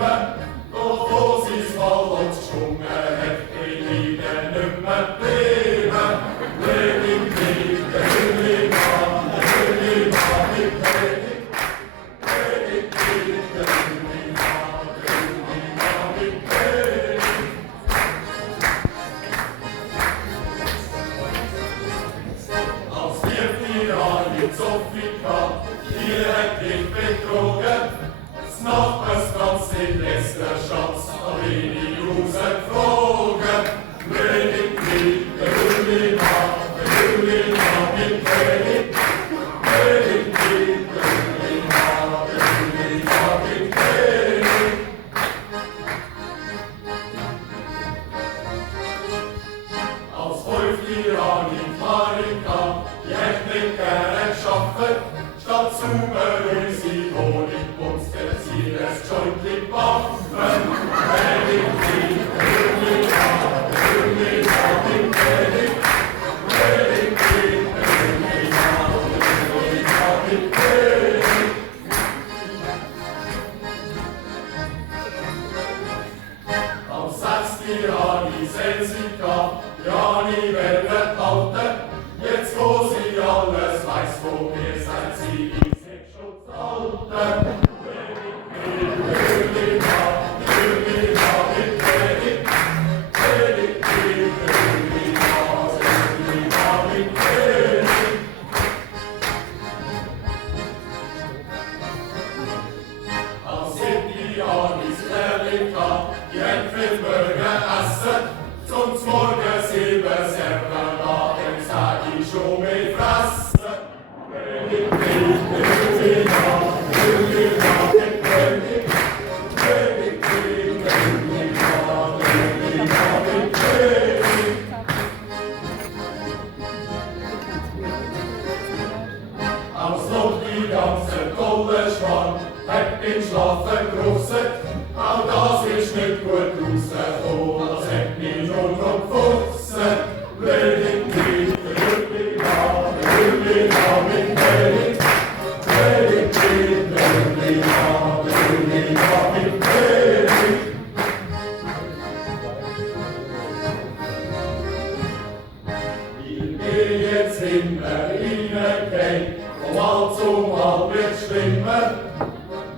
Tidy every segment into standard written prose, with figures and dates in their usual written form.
Träume, doch wo sie's mal uns geschwungen hat, krieg ich dann nicht mehr Leben. Leben, Leben, Sofika, hier hätt ich betrogen, s Nachbars ganz in letzter Schatz, da bin ich rausgeflogen. Wenn ich krieg, will ich haben mit König. Wenn ich krieg, will ich haben mit König. Als 5 Jahre in Marika, ich hätt nicht gerne geschafft, statt zu Berüsi, wo ich putzt, sie das Jointli baffen. Wenn ich krieg, will ich haben mit König. Wenn ich krieg, will ich haben mit König. Am 6. Jahr ich Sensika, ja nie werden halten. Jetzt wo sie alles weiß, wo wir seid, sie in Sexschutz halten. Am 7. Jahr ist Erlika, die Äpfelburger essen, zum Morgen 7 Server laden, sag ich schon mit Fressen. Wenn ich krieg, will ich haben mit König. Wenn ich krieg, will ich haben mit König. Am Slot die ganze tolle Schwan, hat den Schlafen gerusset, auch das ist nicht gut rausgekommen, das hat mich nur noch gefuchsen. Wenn ich krieg, will ich haben mit König. Wenn ich krieg, will ich haben mit König. Ich bin jetzt in Berlin gegangen, Mal zu Mal wird schlimmer.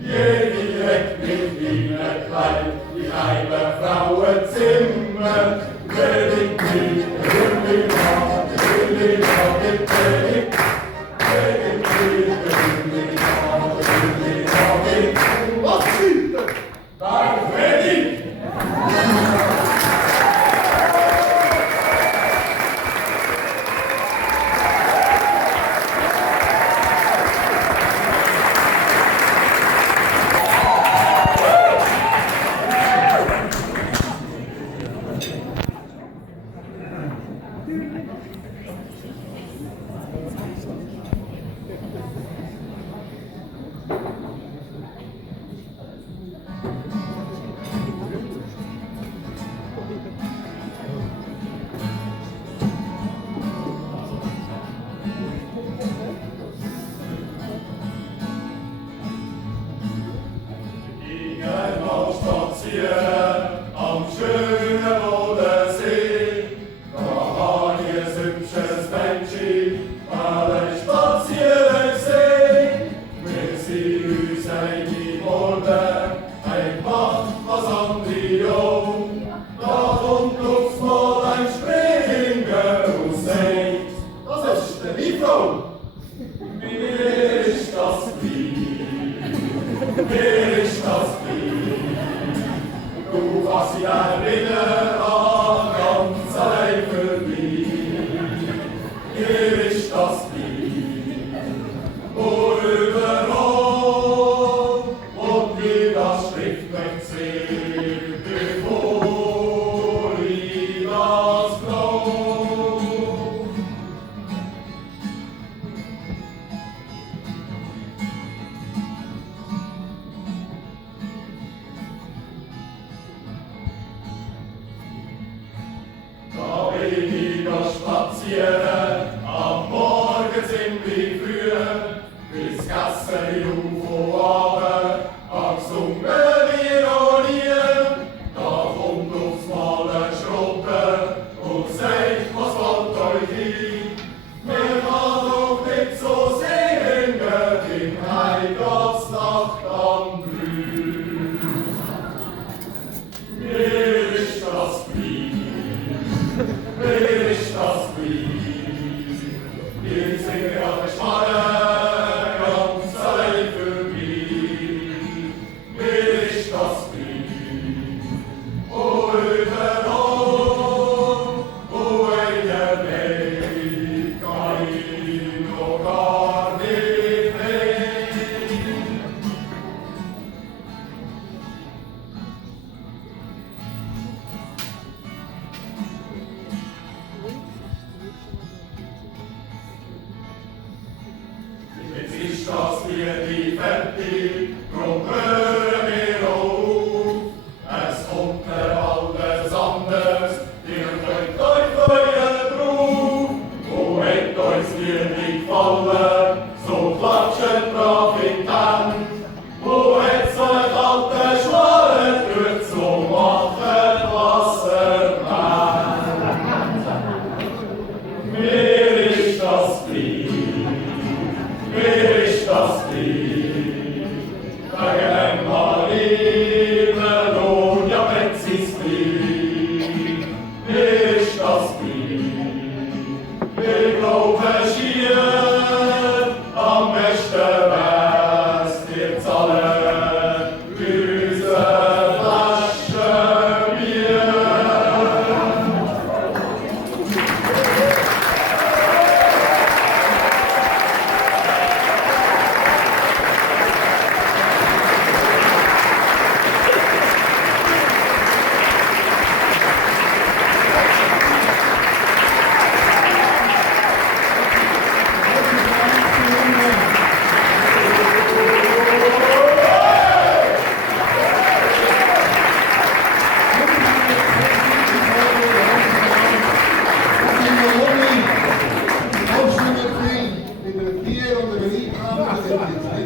Jede leckt mit ihnen klein, die halbe Frauenzimmer. Wenn ich krieg, will ich haben mit König. Wenn ich krieg, will ich haben mit König. Was ist das? Der König! Am schönen Bodensee, da hab ich ein hübsches Mädchen, alle spazieren gesehen. Wir sind uns einig geworden, ein macht was andere auch. Da kommt aufs Mal ein Springer und sagt, das ist die Frau. Mir ist das lieb, mir ist das lieb. Du warst ja wieder ganz allein für mich. Hier ist das Lied, wo überall, und wie das Schriftwort sieht, bevor ich das glaub. Ich spazieren, am Morgen ziemlich früh, bis Gasse Jungfrau aber, am gesungen wir Thank you.